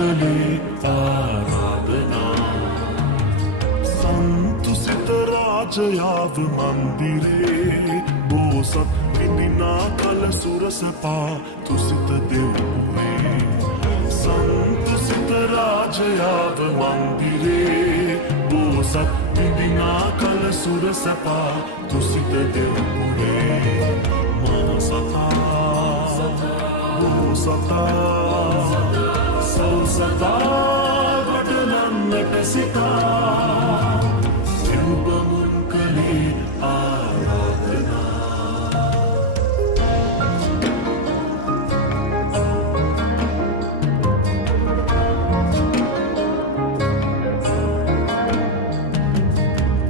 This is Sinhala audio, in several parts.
කලේ ආරාධනා සන්තුසිත රාජයාව මන්දිරේ බෝසත් විඳිනා කල සුරසපා තුසිත දෙව්පුරේ සන්තුසිත රාජයාව මන්දිරේ බෝසත් විඳිනා කල සුරසපා තුසිත දෙව්පුරේ මා සතා බෝසතා සෞසතා ගොඩනන්නට සිතා දෙව්බමුන් කලේ ආරාධනා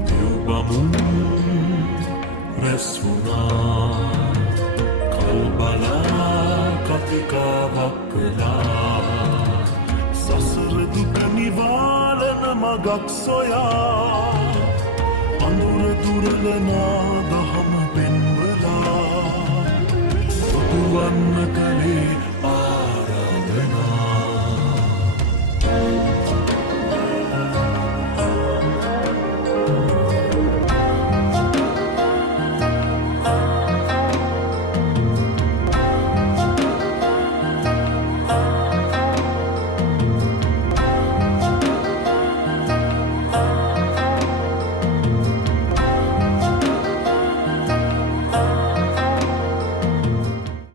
දෙව්බමුන් රැස් වුණා කල්බලා කතිකාවක් කළා සසර දුක නිවාලන මගක් සොයා අඳුර දුරලනා දහම පෙන්වලා ඔබවන්න කලේ